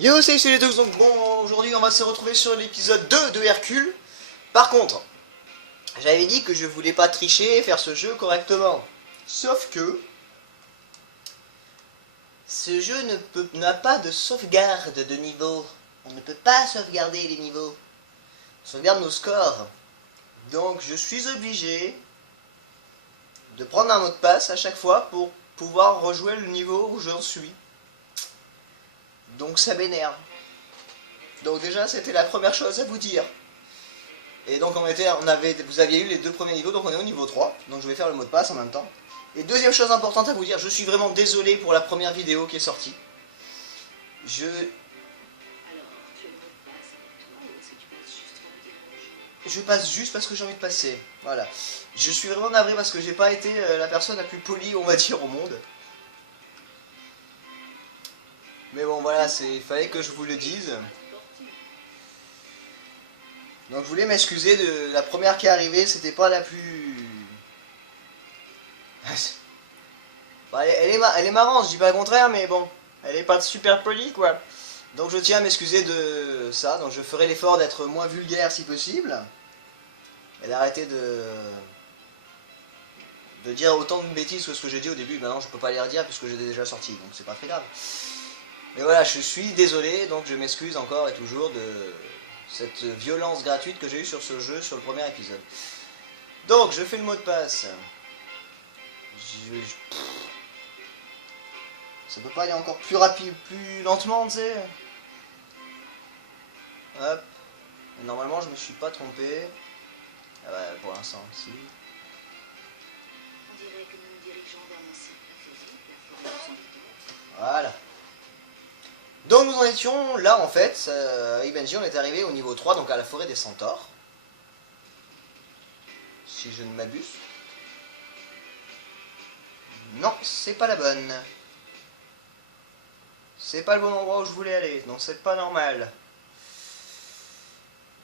Yo, salut les deux, donc bon, aujourd'hui on va se retrouver sur l'épisode 2 de Hercule. Par contre, j'avais dit que je voulais pas tricher et faire ce jeu correctement. Sauf que, ce jeu n'a pas de sauvegarde de niveau. On ne peut pas sauvegarder les niveaux. On sauvegarde nos scores. Donc je suis obligé de prendre un mot de passe à chaque fois pour pouvoir rejouer le niveau où j'en suis. Donc ça m'énerve. Donc déjà c'était la première chose à vous dire. Et donc vous aviez eu les deux premiers niveaux, donc on est au niveau 3. Donc je vais faire le mot de passe en même temps. Et deuxième chose importante à vous dire, je suis vraiment désolé pour la première vidéo qui est sortie. Je passe juste parce que j'ai envie de passer. Voilà. Je suis vraiment navré parce que j'ai pas été la personne la plus polie, on va dire, au monde. Mais bon voilà, il fallait que je vous le dise. Donc je voulais m'excuser de la première qui est arrivée, c'était pas la plus... Bah, elle est marrante, je dis pas le contraire, mais bon, elle est pas super polie quoi. Donc je tiens à m'excuser de ça, donc je ferai l'effort d'être moins vulgaire si possible. Et d'arrêter de dire autant de bêtises que ce que j'ai dit au début. Maintenant je peux pas les redire puisque j'ai déjà sorti, donc c'est pas très grave. Mais voilà, je suis désolé, donc je m'excuse encore et toujours de cette violence gratuite que j'ai eue sur ce jeu sur le premier épisode. Donc je fais le mot de passe. Ça peut pas aller encore plus rapide, plus lentement, tu sais. Hop. Et normalement je me suis pas trompé. Ah bah pour l'instant, si. Voilà. Donc nous en étions là en fait, avec Benji on est arrivé au niveau 3, donc à la forêt des centaures. Si je ne m'abuse. Non, c'est pas la bonne. C'est pas le bon endroit où je voulais aller, donc c'est pas normal.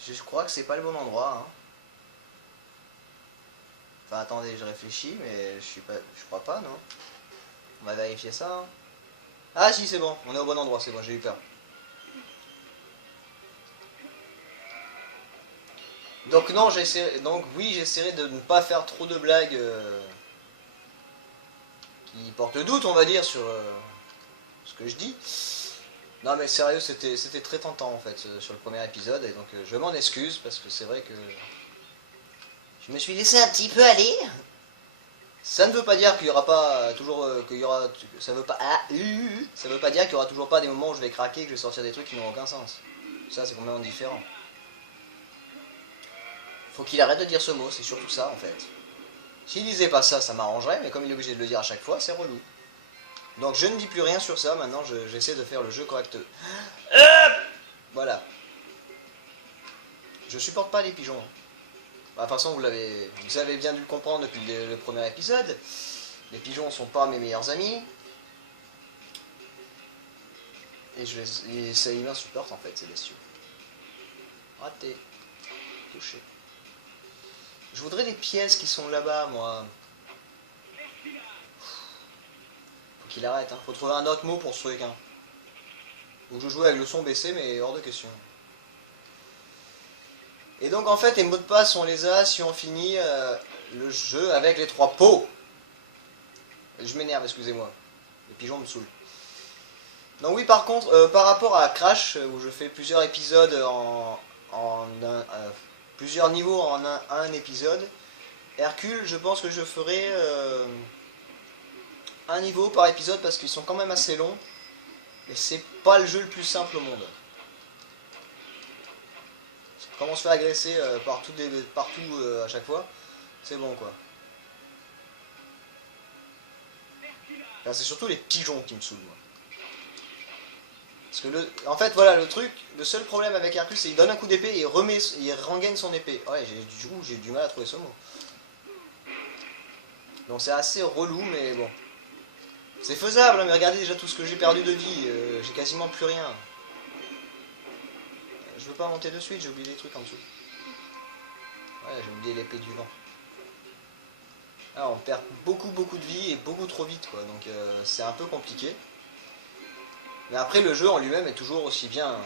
Je crois que c'est pas le bon endroit. Hein. Enfin attendez, je réfléchis, mais je crois pas, non. On va vérifier ça. Hein. Ah si, c'est bon, on est au bon endroit, c'est bon, j'ai eu peur. Donc non, oui, j'essaierai de ne pas faire trop de blagues qui portent le doute, on va dire, sur ce que je dis. Non mais sérieux, c'était très tentant en fait sur le premier épisode, et donc je m'en excuse parce que c'est vrai que je me suis laissé un petit peu aller. Ça ne veut pas dire qu'il y aura pas toujours ça veut pas ça veut pas dire qu'il y aura toujours pas des moments où je vais craquer et que je vais sortir des trucs qui n'ont aucun sens. Ça c'est complètement différent. Faut qu'il arrête de dire ce mot, c'est surtout ça en fait. S'il disait pas ça, ça m'arrangerait, mais comme il est obligé de le dire à chaque fois, c'est relou. Donc je ne dis plus rien sur ça, maintenant j'essaie de faire le jeu correctement. Voilà. Je supporte pas les pigeons. Bah, de toute façon, vous avez bien dû le comprendre depuis le premier épisode. Les pigeons sont pas mes meilleurs amis. Et ils m'insupportent en fait, ces bestiaux. Raté. Touché. Je voudrais des pièces qui sont là-bas, moi. Faut qu'il arrête, hein. Faut trouver un autre mot pour ce truc, hein. Ou je joue avec le son baissé, mais hors de question. Et donc en fait, les mots de passe, on les a si on finit le jeu avec les 3 pots. Je m'énerve, excusez-moi. Les pigeons me saoulent. Donc oui, par contre, par rapport à Crash, où je fais plusieurs épisodes plusieurs niveaux en un épisode, Hercule, je pense que je ferai un niveau par épisode parce qu'ils sont quand même assez longs. Et c'est pas le jeu le plus simple au monde. Quand on se fait agresser partout à chaque fois, c'est bon quoi. Enfin, c'est surtout les pigeons qui me saoulent moi. Parce que en fait voilà le seul problème avec Hercule c'est qu'il donne un coup d'épée et il rengaine son épée. Ouais, j'ai du mal à trouver ce mot. Donc c'est assez relou mais bon. C'est faisable, hein, mais regardez déjà tout ce que j'ai perdu de vie, j'ai quasiment plus rien. Je veux pas monter de suite, j'ai oublié des trucs en dessous. Ouais, j'ai oublié l'épée du vent. Ah, on perd beaucoup de vie et beaucoup trop vite quoi, donc c'est un peu compliqué. Mais après, le jeu en lui-même est toujours aussi bien.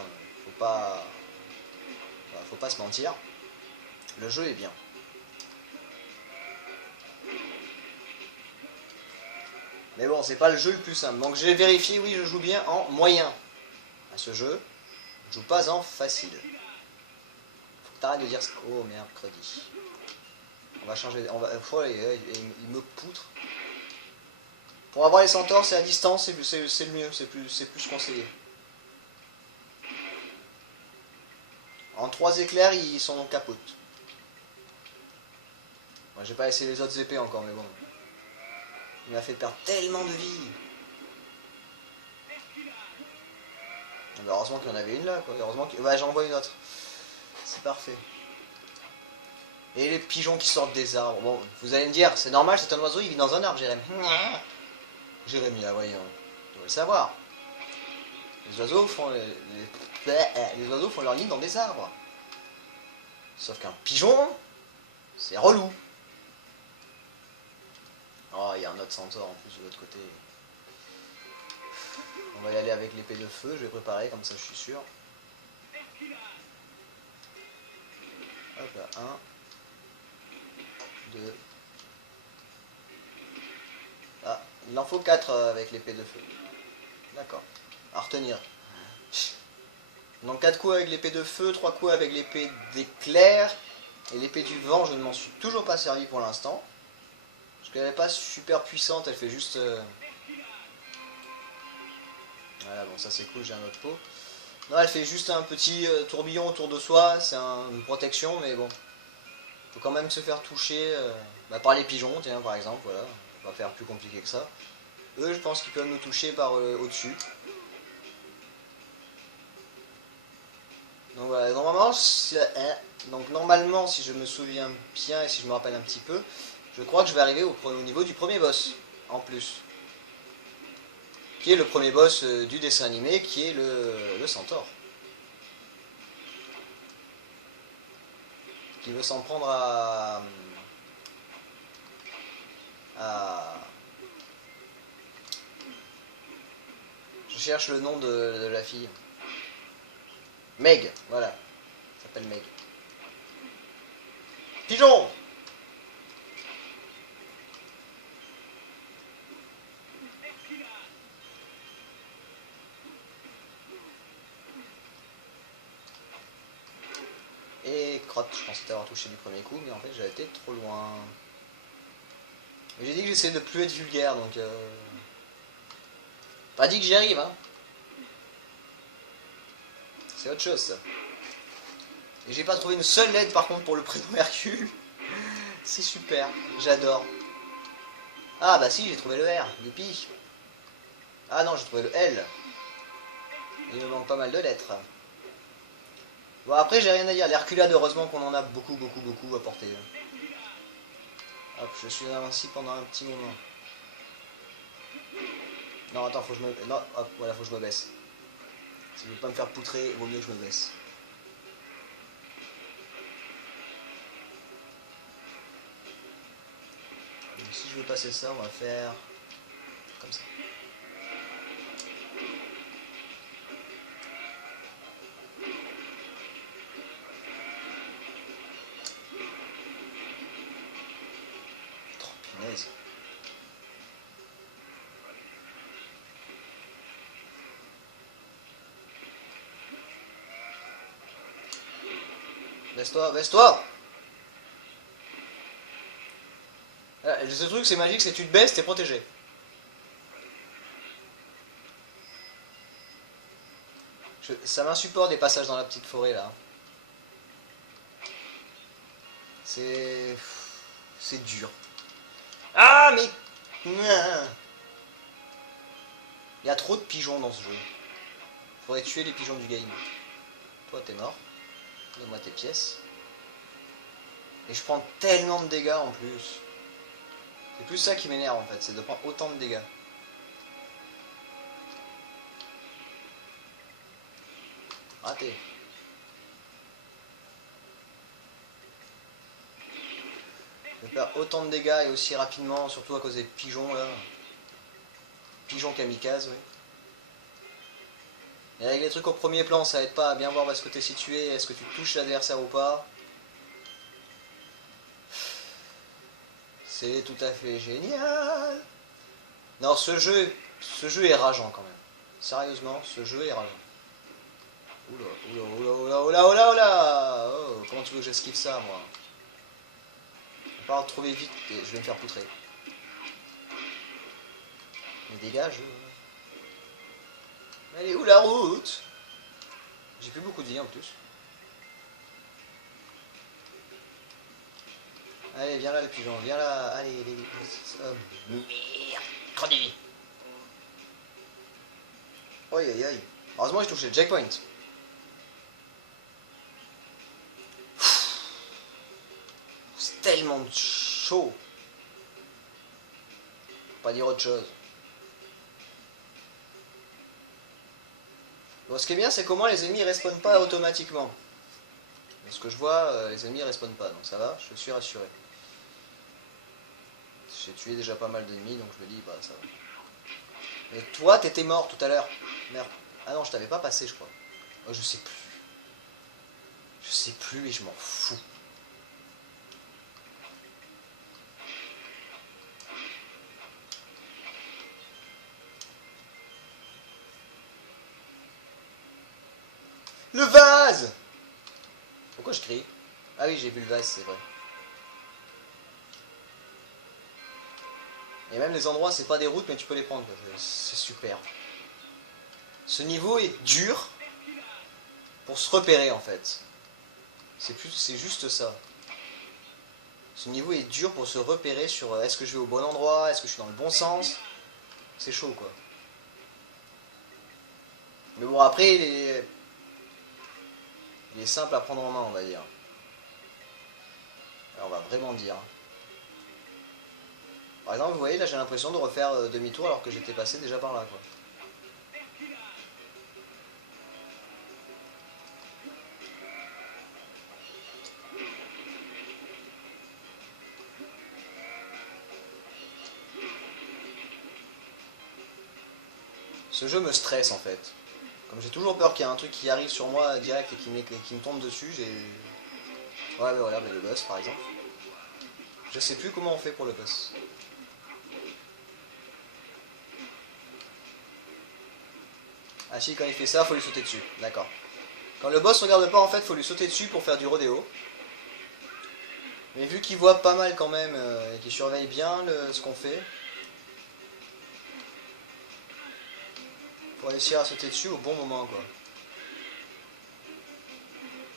Faut pas se mentir. Le jeu est bien. Mais bon, c'est pas le jeu le plus simple. Donc j'ai vérifié, oui, je joue bien en moyen à ce jeu. Je joue pas en facile. Faut que t'arrêtes de dire ça. Oh merde, mercredi. On va changer. Oh, il me poutre. Pour avoir les centaures, c'est à distance, c'est le mieux, c'est plus conseillé. En 3 éclairs, ils sont capotes. Moi, j'ai pas essayé les autres épées encore, mais bon. Il m'a fait perdre tellement de vie. Heureusement qu'il y en avait une là, quoi. Heureusement que... Ouais, j'en vois une autre. C'est parfait. Et les pigeons qui sortent des arbres. Bon, vous allez me dire, c'est normal, c'est un oiseau, il vit dans un arbre, Jérémy. Jérémy, là, voyons. Tu dois le savoir. Les oiseaux font les oiseaux font leur nid dans des arbres. Sauf qu'un pigeon, c'est relou. Oh, il y a un autre centaure en plus de l'autre côté. On va y aller avec l'épée de feu, je vais préparer, comme ça je suis sûr. Hop là, 1, 2. Ah, il en faut 4 avec l'épée de feu. D'accord. À retenir. Donc 4 coups avec l'épée de feu, 3 coups avec l'épée d'éclair. Et l'épée du vent, je ne m'en suis toujours pas servi pour l'instant. Parce qu'elle n'est pas super puissante, elle fait juste... Voilà, bon ça c'est cool, j'ai un autre pot. Non, elle fait juste un petit tourbillon autour de soi, c'est une protection, mais bon. Faut quand même se faire toucher par les pigeons, tiens, par exemple, voilà. On va faire plus compliqué que ça. Eux, je pense qu'ils peuvent nous toucher par au-dessus. Donc voilà, normalement, si je me souviens bien et si je me rappelle un petit peu, je crois que je vais arriver au niveau du premier boss, en plus. Qui est le premier boss du dessin animé, qui est le centaure. Qui veut s'en prendre à... Je cherche le nom de la fille. Meg, voilà. Elle s'appelle Meg. Pigeon! Et crotte, je pensais t'avoir touché du premier coup, mais en fait j'avais été trop loin. J'ai dit que j'essayais de plus être vulgaire, donc... Pas dit que j'y arrive, hein. C'est autre chose, ça. Et j'ai pas trouvé une seule lettre, par contre, pour le prénom Hercule. C'est super, j'adore. Ah bah si, j'ai trouvé le R, youpi. Ah non, j'ai trouvé le L. Il me manque pas mal de lettres. Bon, après, j'ai rien à dire. L'Herculade, heureusement qu'on en a beaucoup à porter. Hop, je suis invincible pendant un petit moment. Non, attends, faut que je me... Non, hop, voilà, faut que je me baisse. Si je veux pas me faire poutrer, il vaut mieux que je me baisse. Donc, si je veux passer ça, on va faire... comme ça. Trop punaise. Baisse-toi, baisse-toi! Ce truc c'est magique, c'est tu te baisses, t'es protégé. Ça m'insupporte des passages dans la petite forêt là. C'est dur. Ah mais... Il y a trop de pigeons dans ce jeu. Faudrait tuer les pigeons du game. Toi t'es mort. Donne-moi tes pièces. Et je prends tellement de dégâts en plus. C'est plus ça qui m'énerve en fait, c'est de prendre autant de dégâts. Raté. De faire autant de dégâts et aussi rapidement, surtout à cause des pigeons là. Pigeons kamikazes, oui. Et avec les trucs au premier plan, ça aide pas à bien voir où est-ce que tu es situé, est-ce que tu touches l'adversaire ou pas. C'est tout à fait génial. Non, ce jeu est rageant quand même. Sérieusement, ce jeu est rageant. Oula, oula, oula, oula, oula, oula, oula. Oh, comment tu veux que j'esquive ça, moi? On part trouver vite et je vais me faire poutrer. Mais dégage. Elle est où la route? J'ai plus beaucoup de vie en plus. Allez, viens là le pigeon, viens là. Allez, oh, merde. Crevez. Aïe aïe aïe. Heureusement j'ai touché le checkpoint. C'est tellement chaud. Faut pas dire autre chose. Bon, ce qui est bien, c'est qu'au moins les ennemis respawnent pas automatiquement. De ce que je vois, les ennemis respawnent pas, donc ça va, je suis rassuré. J'ai tué déjà pas mal d'ennemis, donc je me dis, bah ça va. Mais toi, t'étais mort tout à l'heure. Merde. Ah non, je t'avais pas passé, je crois. Oh, je sais plus. Je sais plus et je m'en fous. Le vase! Pourquoi je crie? Ah oui, j'ai vu le vase, c'est vrai. Et même les endroits, c'est pas des routes, mais tu peux les prendre. C'est super. Ce niveau est dur pour se repérer, en fait. C'est juste ça. Ce niveau est dur pour se repérer sur est-ce que je vais au bon endroit, est-ce que je suis dans le bon sens. C'est chaud, quoi. Mais bon, après, il est simple à prendre en main, on va dire. Alors, on va vraiment dire. Par exemple, vous voyez, là j'ai l'impression de refaire demi-tour alors que j'étais passé déjà par là, quoi. Ce jeu me stresse en fait. Comme j'ai toujours peur qu'il y ait un truc qui arrive sur moi direct et qui me tombe dessus, j'ai... Ouais, mais voilà, mais le boss par exemple. Je sais plus comment on fait pour le boss. Ah si, quand il fait ça, faut lui sauter dessus. D'accord. Quand le boss regarde pas, en fait, faut lui sauter dessus pour faire du rodéo. Mais vu qu'il voit pas mal quand même, et qu'il surveille bien ce qu'on fait, faut réussir à sauter dessus au bon moment, quoi.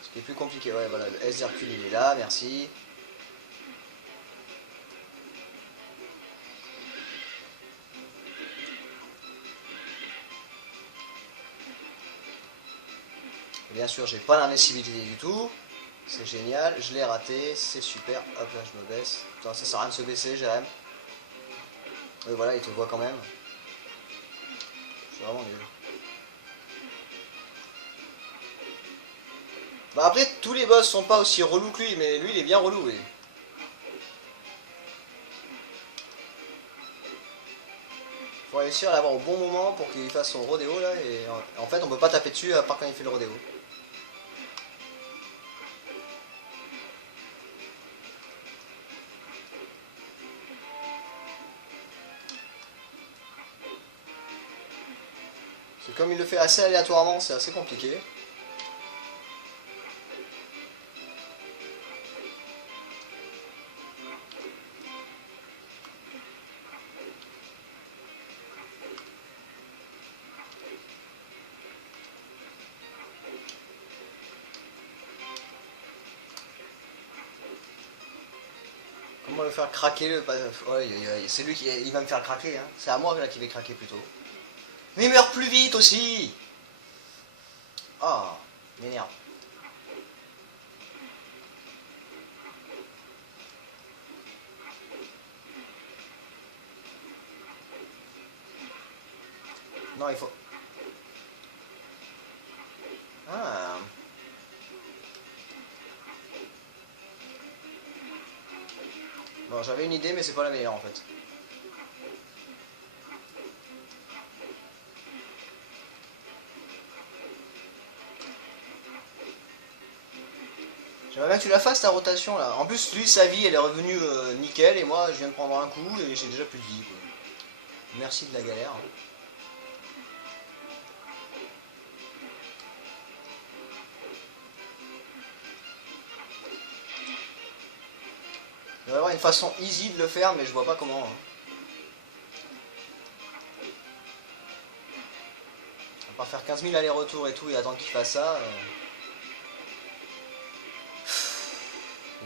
Ce qui est plus compliqué, ouais, voilà, le S d'Hercule il est là, merci. Bien sûr, j'ai pas l'invincibilité du tout. C'est génial, je l'ai raté, c'est super. Hop là, je me baisse. Putain, ça sert à rien de se baisser, Jérém. Oui, voilà, il te voit quand même. C'est vraiment nul. Bah après, tous les boss sont pas aussi relous que lui, mais lui, il est bien relou, oui. Faut réussir à l'avoir au bon moment pour qu'il fasse son rodéo, là, et en fait, on peut pas taper dessus à part quand il fait le rodéo. C'est comme il le fait assez aléatoirement, c'est assez compliqué. Comment le faire craquer le... Ouais, c'est lui qui il va me faire craquer, hein. C'est à moi là qui vais craquer plutôt. Mais il meurt plus vite aussi. Ah, m'énerve. Non, il faut... Ah. Bon, j'avais une idée, mais c'est pas la meilleure en fait. J'aimerais bien que tu la fasses ta rotation là. En plus lui sa vie elle est revenue nickel et moi je viens de prendre un coup et j'ai déjà plus de vie quoi. Merci de la galère. Hein. Il va y avoir une façon easy de le faire mais je vois pas comment. Hein. On va pas faire 15 000 allers-retours et tout et attendre qu'il fasse ça.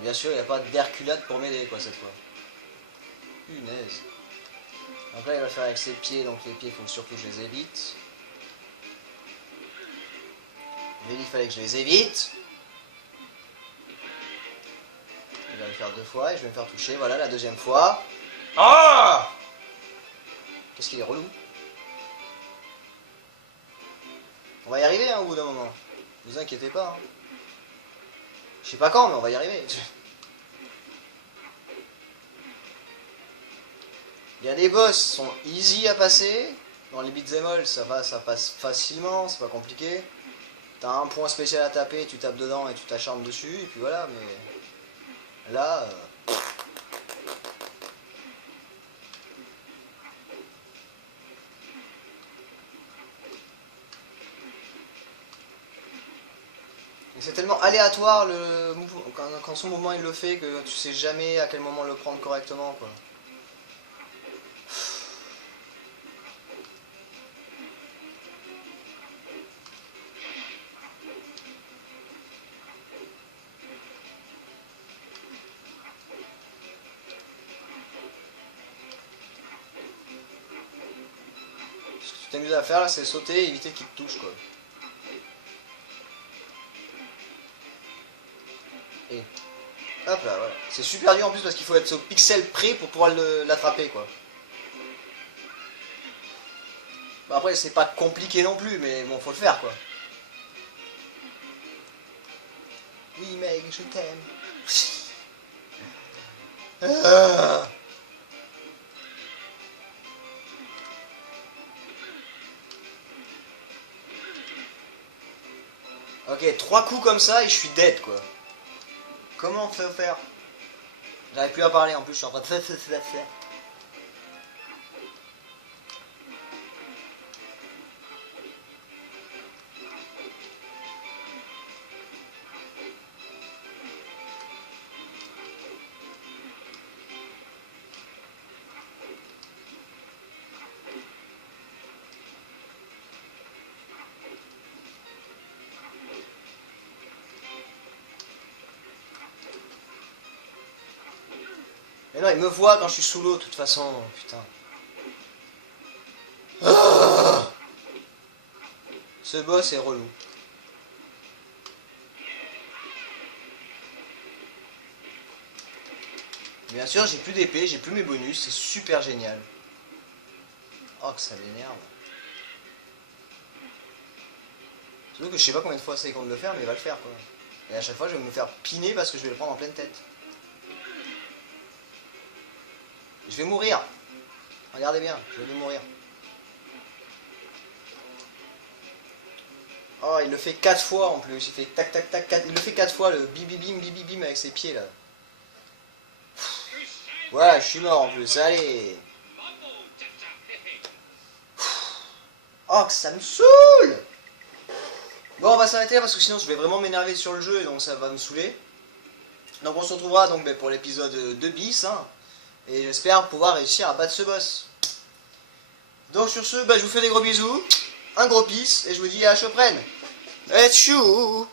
Bien sûr, il n'y a pas d'Herculade pour m'aider, quoi, cette fois. Punaise. Donc là, il va le faire avec ses pieds, donc les pieds, il faut surtout que je les évite. Mais il fallait que je les évite. Il va le faire 2 fois et je vais me faire toucher. Voilà, la deuxième fois. Ah! Qu'est-ce qu'il est relou. On va y arriver, hein, au bout d'un moment. Ne vous inquiétez pas, hein. Je sais pas quand, mais on va y arriver. Il y a des boss qui sont easy à passer. Dans les beat'em all, ça va, ça passe facilement, c'est pas compliqué. T'as un point spécial à taper, tu tapes dedans et tu t'acharnes dessus, et puis voilà, mais... Là... C'est tellement aléatoire le mouvement, quand son mouvement il le fait que tu sais jamais à quel moment le prendre correctement quoi. Ce que tu t'amuses à faire là c'est sauter et éviter qu'il te touche quoi. Et hop là, voilà. C'est super dur en plus parce qu'il faut être au pixel près pour pouvoir l'attraper quoi. Bon, après c'est pas compliqué non plus mais bon faut le faire quoi. Oui mec je t'aime. Ok 3 coups comme ça et je suis dead quoi. Comment on fait faire? J'arrive plus à parler en plus, je suis en train de faire. Mais non, il me voit quand je suis sous l'eau, de toute façon, putain. Ah, ce boss est relou. Bien sûr, j'ai plus d'épée, j'ai plus mes bonus, c'est super génial. Oh, que ça m'énerve. Surtout que je sais pas combien de fois c'est qu'on de le faire, mais il va le faire quoi. Et à chaque fois, je vais me faire piner parce que je vais le prendre en pleine tête. Je vais mourir. Regardez bien, je vais mourir. Oh, il le fait 4 fois en plus. Il fait tac tac tac 4. Il le fait 4 fois le bibi bim avec ses pieds là. Ouais, je suis mort en plus. Allez. Oh, que ça me saoule. Bon, on va s'arrêter là parce que sinon je vais vraiment m'énerver sur le jeu et donc ça va me saouler. Donc on se retrouvera donc pour l'épisode 2 bis. Hein. Et j'espère pouvoir réussir à battre ce boss. Donc sur ce, je vous fais des gros bisous, un gros peace, et je vous dis à la prochaine. Et tchou.